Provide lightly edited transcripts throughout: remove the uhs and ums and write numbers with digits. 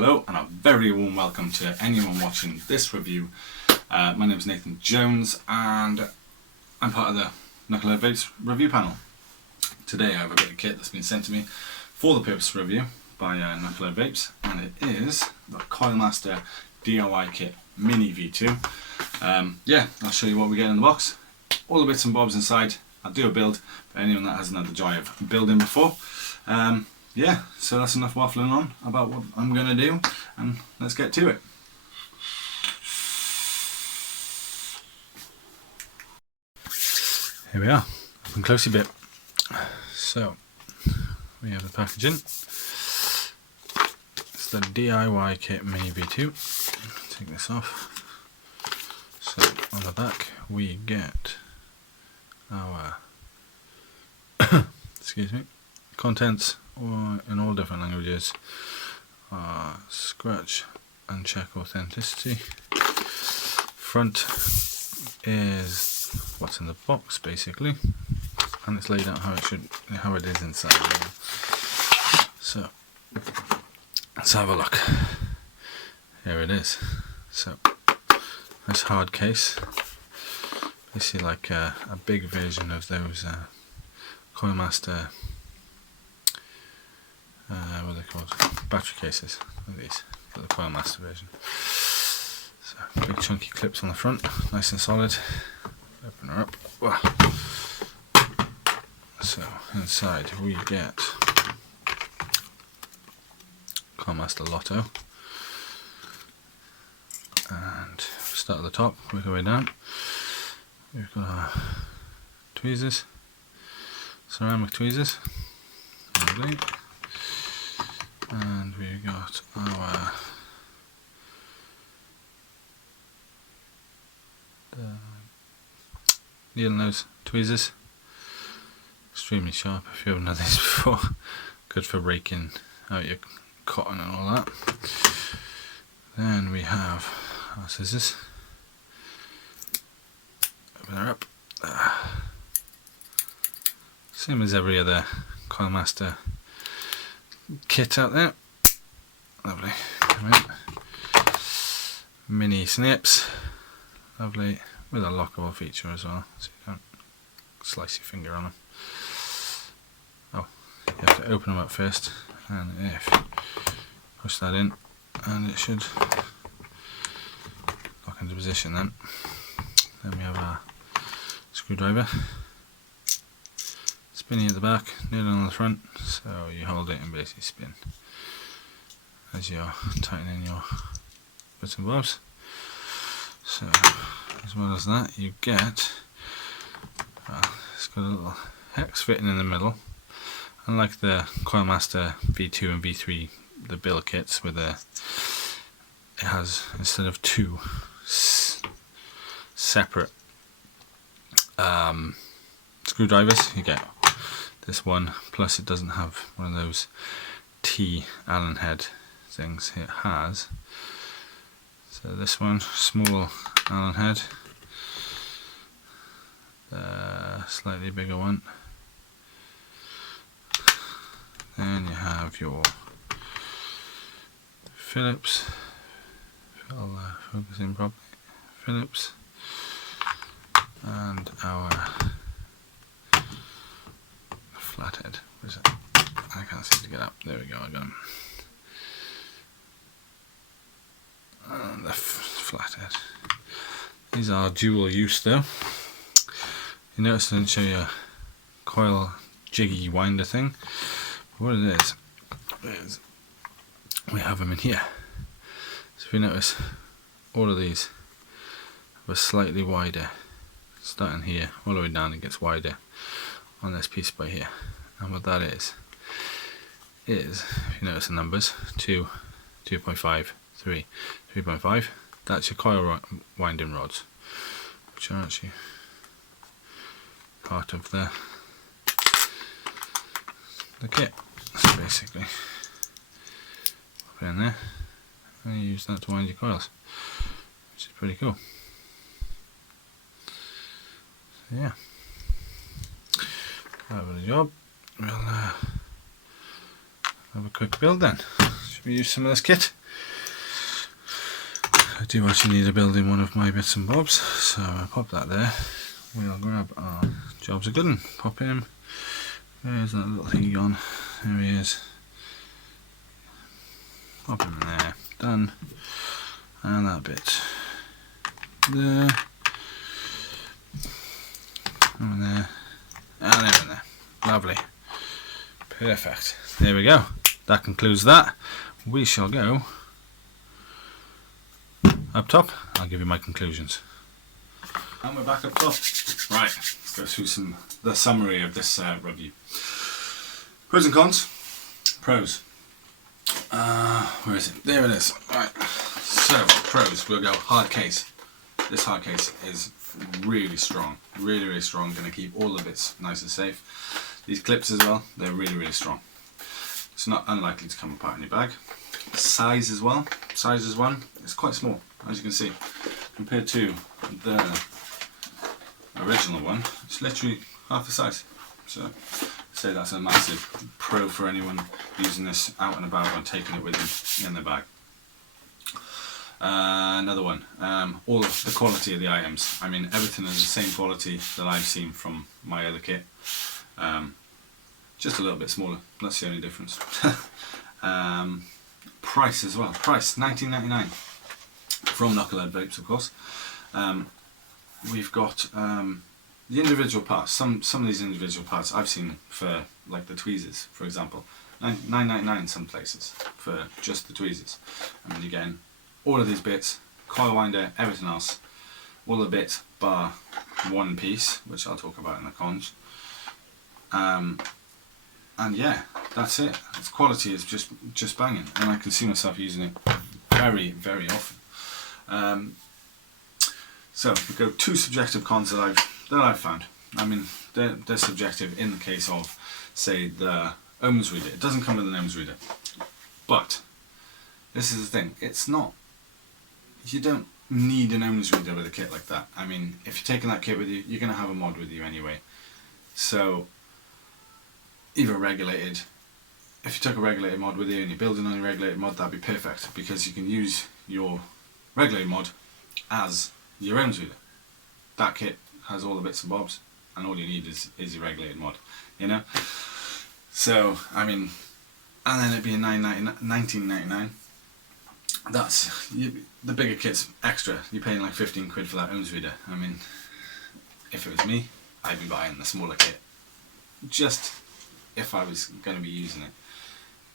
Hello and a very warm welcome to anyone watching this review. My name is Nathan Jones and I'm part of the Knucklehead Vapes review panel. Today I have a bit of kit that's been sent to me for the purpose of review by Knucklehead Vapes, and it is the Coil Master DIY Kit Mini V2. Yeah, I'll show you what we get in the box, all the bits and bobs inside. I'll do a build for anyone that hasn't had the joy of building before. Yeah, so that's enough waffling on about what I'm going to do, and let's get to it. Here we are, up and close a bit. So, we have the packaging. It's the DIY Kit Mini V2. Take this off. So, on the back we get our excuse me, contents in all different languages. Scratch and check authenticity. Front is what's in the box basically, and it's laid out how it is inside. So let's have a look. Here it is. So nice hard case. Basically like a big version of those Coil Master what are they called? Battery cases. Like these, for the Coil Master version. So big chunky clips on the front, nice and solid. Open her up. Wow. So inside we get Coil Master Lotto, and start at the top, work our way down. We've got our tweezers, ceramic tweezers, lovely. And we've got our needle nose tweezers, extremely sharp if you haven't had these before. Good for raking out your cotton and all that. Then we have our scissors. Open her up. Same as every other Coil Master kit out there. Lovely. Right. Mini snips. Lovely. With a lockable feature as well, so you don't slice your finger on them. Oh, you have to open them up first, and if you push that in, and it should lock into position then. Then we have our screwdriver. Spinning at the back, needle on the front, so you hold it and basically spin as you're tightening your bits and bobs. So, as well as that, you get, it's got a little hex fitting in the middle. Unlike the Coil Master V2 and V3, the build kits, with it has, instead of two separate screwdrivers, you get this one, plus it doesn't have one of those T Allen head things. It has, so this one, small Allen head, slightly bigger one. Then you have your Phillips, if I'll focus in properly, Phillips, and our flathead. Where is it? I can't seem to get up. There we go, I got him. And the flathead. These are dual use though. You notice I didn't show you a coil jiggy winder thing. But what it is we have them in here. So if you notice, all of these are slightly wider. Starting here, all the way down, it gets wider on this piece by here. And what that is, if you notice the numbers, 2, 2.5, 3, 3.5, that's your coil winding rods, which are actually part of the kit. So basically, put it in there, and you use that to wind your coils, which is pretty cool. So yeah, that was a job. We'll have a quick build then, should we use some of this kit? I do actually need to build in one of my bits and bobs, so I'll pop that there. We'll grab our jobs a good one, pop in. Where's that little thingy gone? There he is. Pop him in there, done. And that bit there. And there. And there and there. Lovely. Perfect. There we go. That concludes that. We shall go up top. I'll give you my conclusions. And we're back up top. Right, let's go through the summary of this review. Pros and cons. Pros. Where is it? There it is. Right. So, pros. We'll go hard case. This hard case is really strong. Really, really strong. Going to keep all the bits nice and safe. These clips as well, they're really, really strong. It's not unlikely to come apart in your bag. Size as well. Size is one. It's quite small, as you can see. Compared to the original one, it's literally half the size. So, I'd say that's a massive pro for anyone using this out and about and taking it with them in their bag. Another one, all of the quality of the items. I mean, everything is the same quality that I've seen from my other kit. Just a little bit smaller, that's the only difference. Price as well. Price, $19.99 from Knucklehead Vapes, of course. We've got the individual parts. Some of these individual parts I've seen for, like the tweezers, for example, $9.99 in some places for just the tweezers. I mean, you're getting all of these bits, coil winder, everything else, all the bits bar one piece, which I'll talk about in the cons. And yeah, that's it. Its quality is just banging, and I can see myself using it very, very often. So we go two subjective cons that I've found. I mean, they're subjective in the case of, say, the ohms reader. It doesn't come with an ohms reader, but this is the thing. It's not. You don't need an ohms reader with a kit like that. I mean, if you're taking that kit with you, you're going to have a mod with you anyway. So, either regulated. If you took a regulated mod with you and you're building on your regulated mod, that'd be perfect, because you can use your regulated mod as your ohms reader. That kit has all the bits and bobs, and all you need is your regulated mod, you know. So, I mean, and then it'd be $19.99. That's the bigger kit's extra. You're paying like 15 quid for that ohms reader. I mean, if it was me, I'd be buying the smaller kit. Just if I was going to be using it,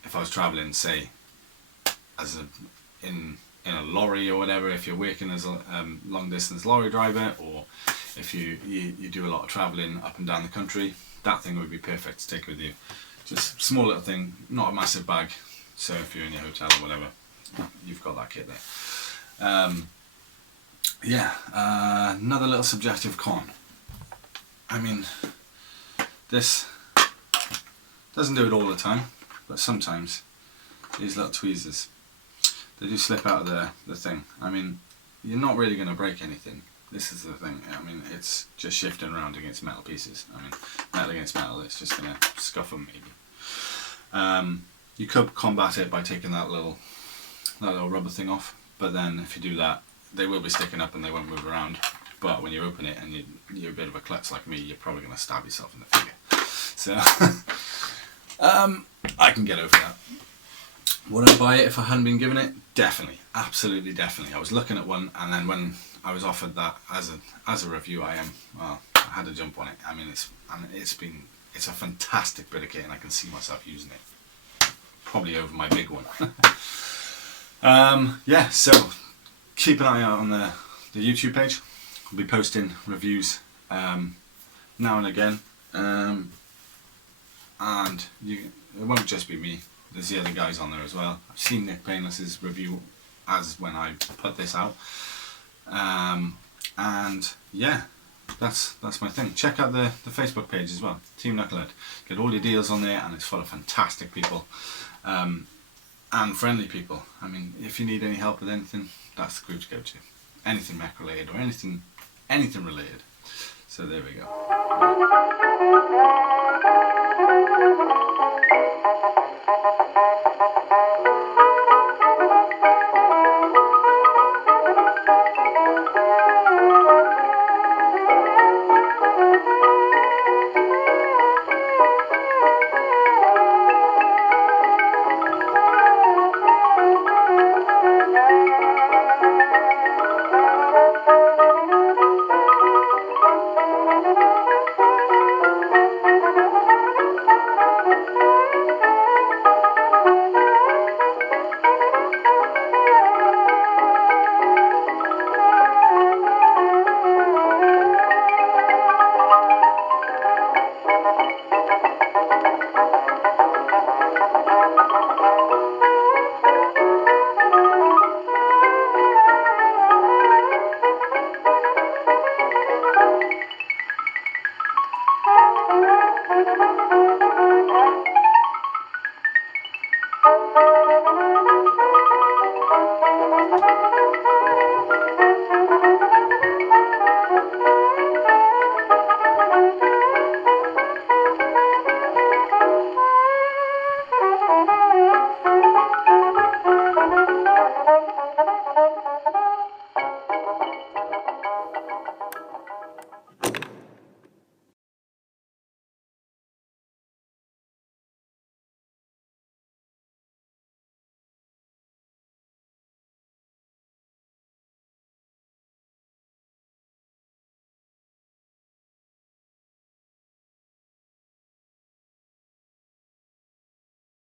if I was travelling, say, as in a lorry or whatever. If you're working as a long distance lorry driver, or if you do a lot of travelling up and down the country, that thing would be perfect to take with you. Just small little thing, not a massive bag. So if you're in your hotel or whatever, you've got that kit there. Another little subjective con. I mean, this doesn't do it all the time, but sometimes these little tweezers, they do slip out of the thing. I mean, you're not really going to break anything. This is the thing. I mean, it's just shifting around against metal pieces. I mean, metal against metal, it's just going to scuff them maybe. You could combat it by taking that little rubber thing off, but then if you do that, they will be sticking up and they won't move around. But when you open it and you're a bit of a klutz like me, you're probably going to stab yourself in the finger. So I can get over that. Would I buy it if I hadn't been given it? Definitely, absolutely, definitely. I was looking at one, and then when I was offered that as a review, I had to jump on it. I mean, it's a fantastic bit of kit, and I can see myself using it probably over my big one. So keep an eye out on the YouTube page. I'll be posting reviews now and again, and it won't just be me. There's the other guys on there as well. I've seen Nick Painless's review as when I put this out, and yeah, that's my thing. Check out the Facebook page as well, Team Knucklehead. Get all your deals on there, and it's full of fantastic people. And friendly people. I mean, if you need any help with anything, that's the group to go to. Anything mech related or anything related. So there we go. Thank you.